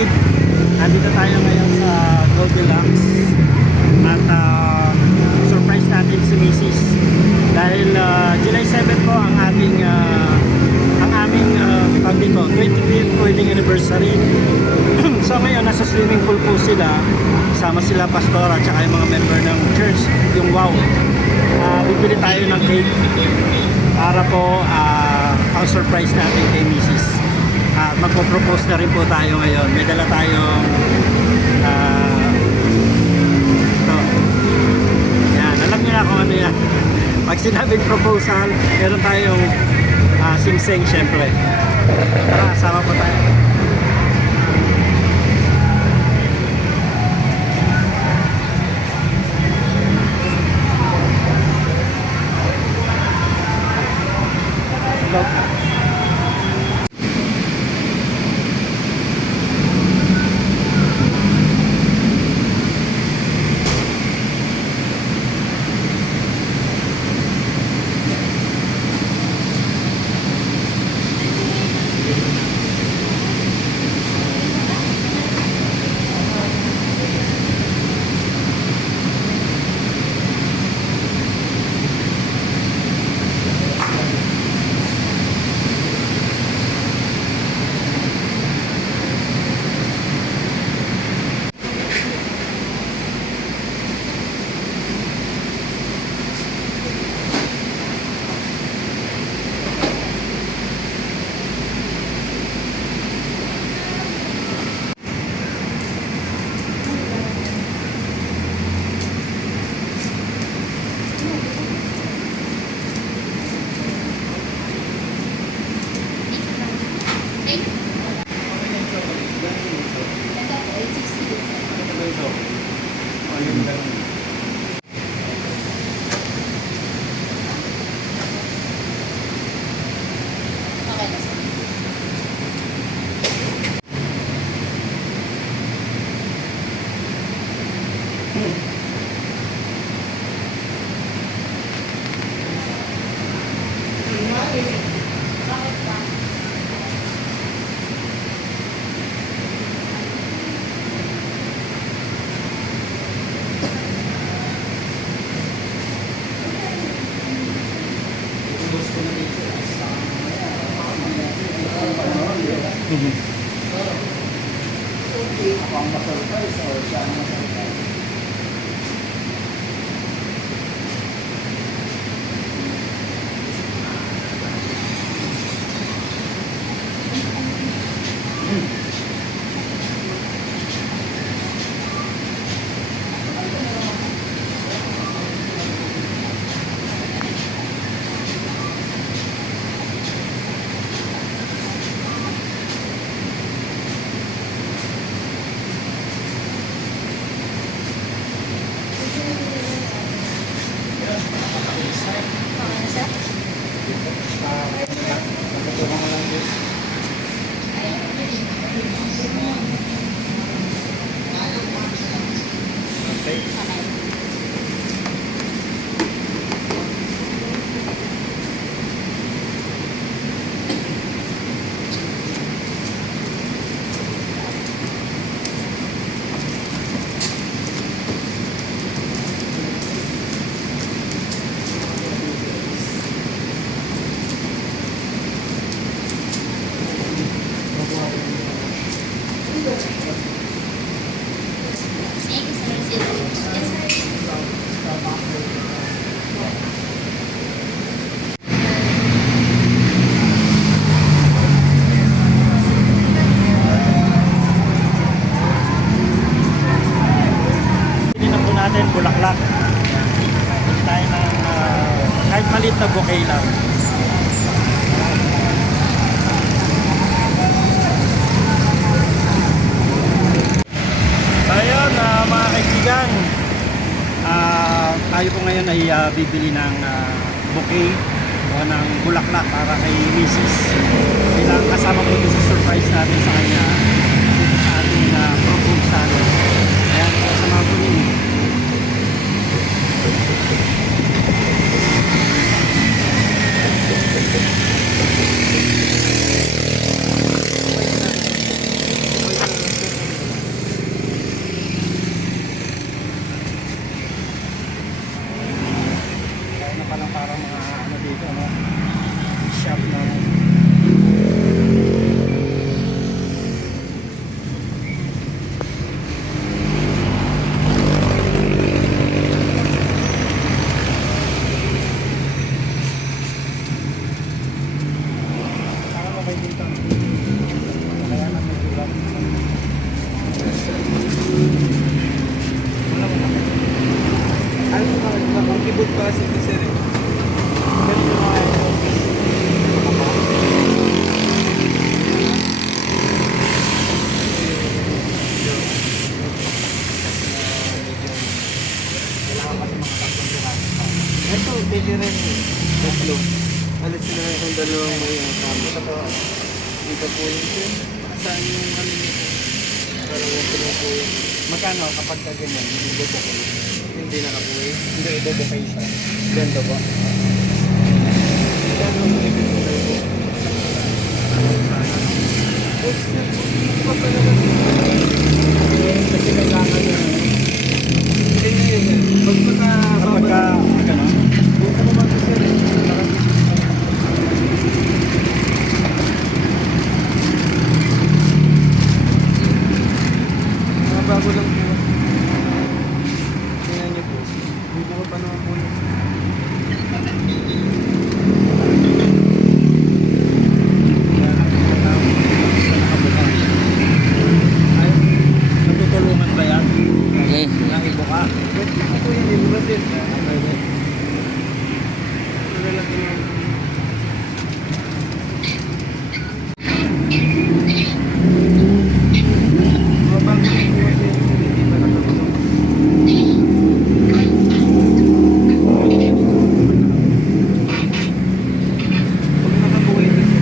kapatid, nandito tayo ngayon sa Goldilocks at surprise natin si Mrs. Dahil July 7 po ang aming 25th wedding anniversary. So ngayon nasa swimming pool po sila, kasama sila pastor at saka yung mga member ng church, yung wow. Bibili tayo ng cake para po ang surprise natin kay Mrs. At magpo-propose na rin po tayo ngayon. May dala tayong ito. Yan, alam niyo na kung ano yan. Pag sinabing proposal, meron tayong sing-sing syempre. Tara, sama po tayo. Hello. Ako ang masurprise o siya ang masurprise? Bulaklak. Bili tayo ng kahit maliit na bouquet lang. So ayun, mga kaibigan, tayo po ngayon ay bibili ng bouquet o ng bulaklak para kay Mrs. Bilang kasama po sa surprise natin sa kanya sa ating proposal. Ayan, kasama po ninyo. rin. Tatlo. Alis sila yung dalawang may kasama. Dito po yun. Saan yung ano nito? Parang ito na po yun. Magkano kapag ka ganyan, ibubukay? Hindi nakabuhay. Hindi, ibubukay siya. Ganda ba? Kano mo ibibigay ko? Kasi kailangan yun. Kapag ka, ano? Mga bago lang po. Tingnan niyo po. Hindi ko pa naman po yun. Ay, natutulungan ba yan? Nang ibuka? Ba't hindi po yun yung basit? Lalaki na. Mga bago lang po kasi hindi pa nakatulong. Pag nakabuhay kasi.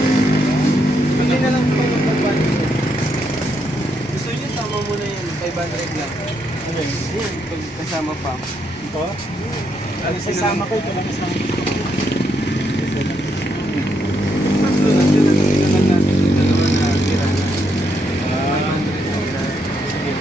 Hindi na lang po yung pag-budget. Gusto niyo sama mo na yan, 500 lang. Okay. Yan, pag kasama pa. Ito? Alis sila Isama ng- ko, ito lang isang gusto ko. Tatlo lang, yun ang nilalang natin yung dalawa na tira. 500 na tira. Sige.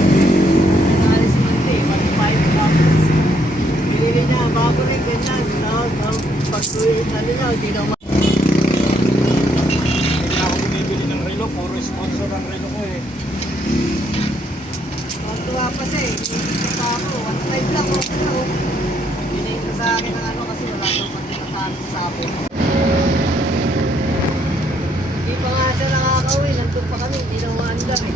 Alis hindi, 1.5 tapos binili niya, bago rin ganyan. Tapos pag-uwi na nila, hindi na Hindi na ako bumibili ng relo, puro sponsor ang relo ko eh. matuwa pa siya eh. Hindi pa ako, 1.5 lang, okay na oh. Binili ko sa akin ng ano kasi wala daw pagkakataan sa sabi. Hindi pa nga siya nakakauwi, nandun pa kami, hindi na umaandar eh.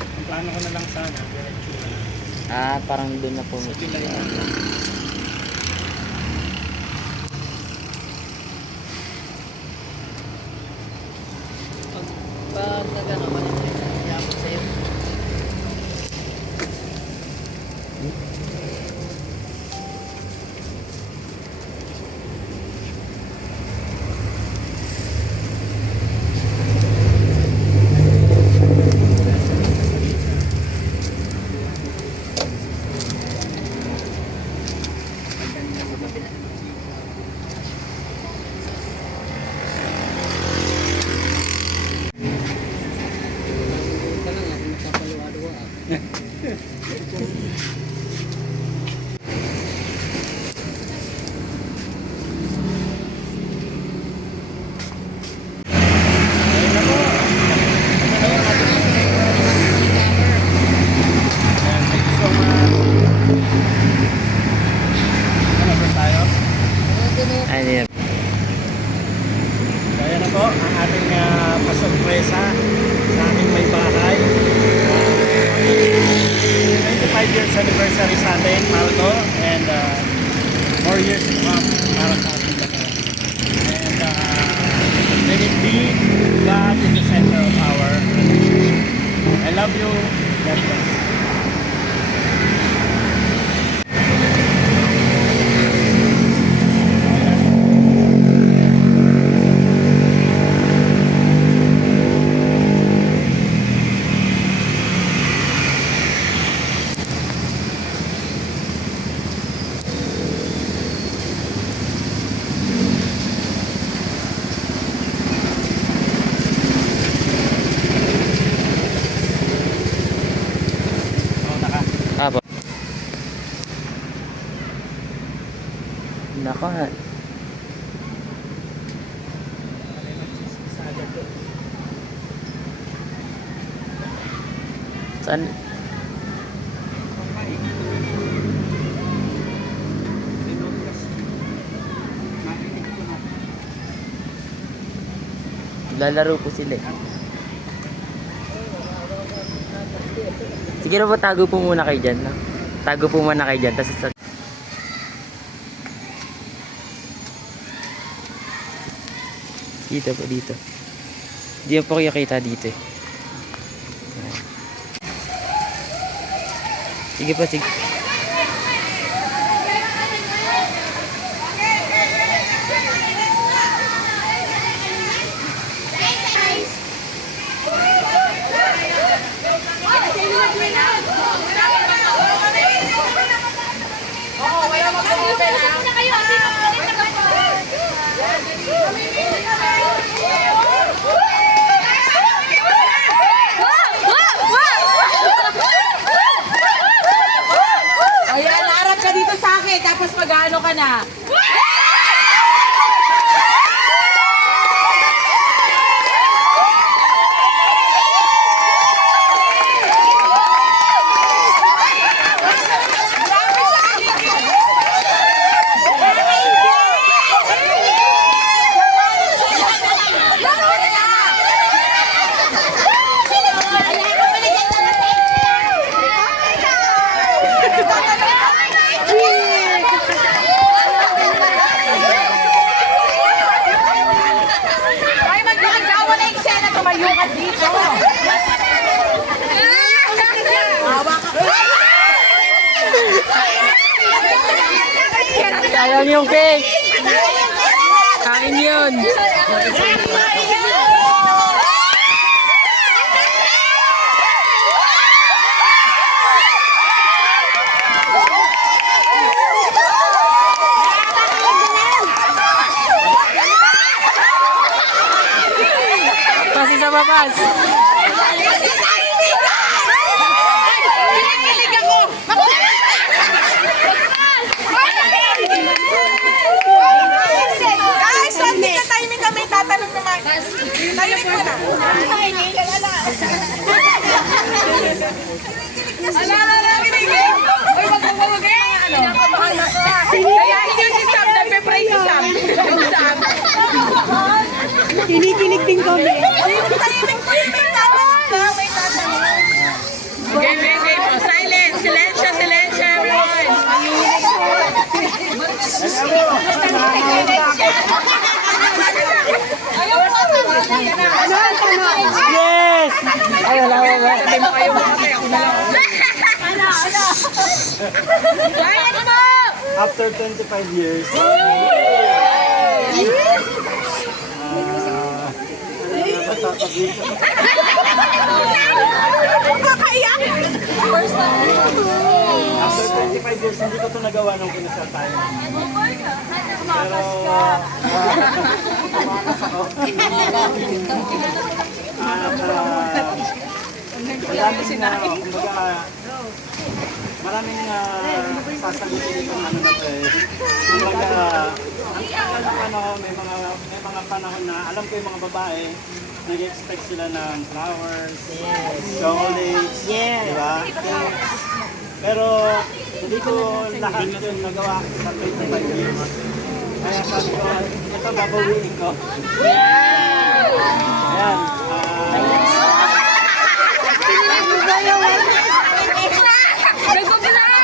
Ang plano ko na lang sana, diretso na lang. Parang doon na po. Sa July na. Pag nagano, walang pinagyaman sa'yo. Napapaliwa-liwa. anniversary sa atin, Marco, and more years to come para sa ating lahat. And let it be God in the center of our relationship. I love you. God bless. Apo. Nako ha. Saan? Lalaro po sila eh. Sige na po, tago po muna kayo dyan. No? Tago po muna kayo dyan. Tapos dito po, dito. Hindi po kayo kita dito eh. Ayan. Sige po, sige. Ayan, harap ka dito sa akin, tapos mag-ano ka na. Ay, magkakagawa na eksena, tumayo ka dito. Hawa ka. Sayang yung cake! Kain yun! Pasi sa babas! Kinikilig ako. Guys, hindi ka timing kami tatanong naman. Timing mo na. Ala, kinikilig. Uy, wag kaya ano. Kaya hindi si Sam, nagpe-pray si Sam. Yung Sam. Kinikilig din kami. Timing ko yung tatanong. May tatanong. Game. Oh, silence. Silensya, everyone. Ayaw mo Yes! Ay, wala. Ayaw mo ako na lang. Bayad mo! After 25 years, Kakaiyak! after 25 years, hindi ko ito nagawa nung kinasal tayo. Pero, tumakas ako. Maraming sasagutin itong ano na to eh. Kumbaga, may mga panahon na alam ko yung mga babae, nag-expect sila ng flowers, chocolates, di ba? Pero hindi ko lahat yun nagawa sa 25 years. Kaya sabi ko, ito babawiin ko. Ayan. Nagpapala!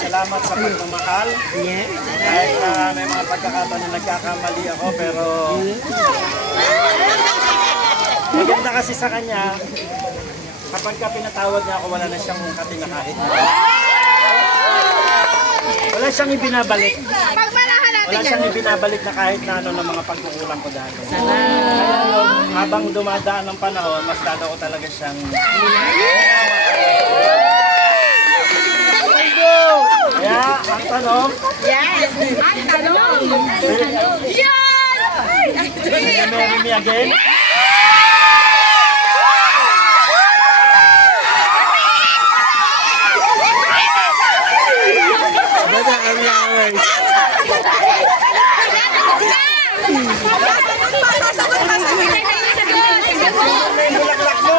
Salamat sa pagmamahal. Kahit may mga pagkakataon na nagkakamali ako, pero maganda kasi sa kanya, kapag ka pinatawad niya ako, wala na siyang katinakahit. Wala siyang ibinabalik. Wala siyang ibinabalik na kahit na ano ng mga pagkukulang ko dati. Kaya yun, habang dumadaan ng panahon, mas lalo ko talaga siyang kaya, ang tanong, will you marry me again? Basta ang flowers. Bulaklak mo!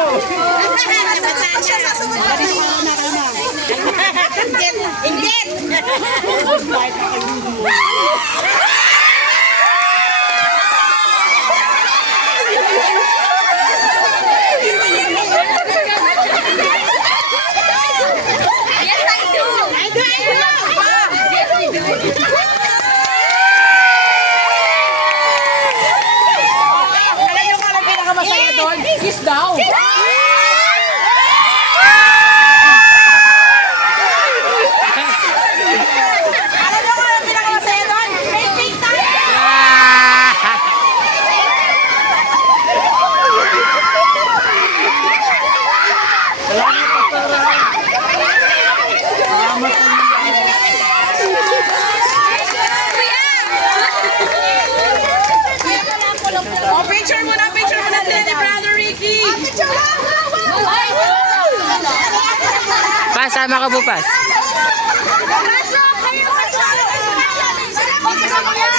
Alam niyo kung ano pinakamasaya doon? Kiss daw. Alam niyo kung ano pinakamasaya doon? Painting tayo! Salamat, Pastora! Salamat po. Oh, picture mo na si Brother Ricky. Pas, sama ka po, Pas. Pasok! Kayo! Pasok!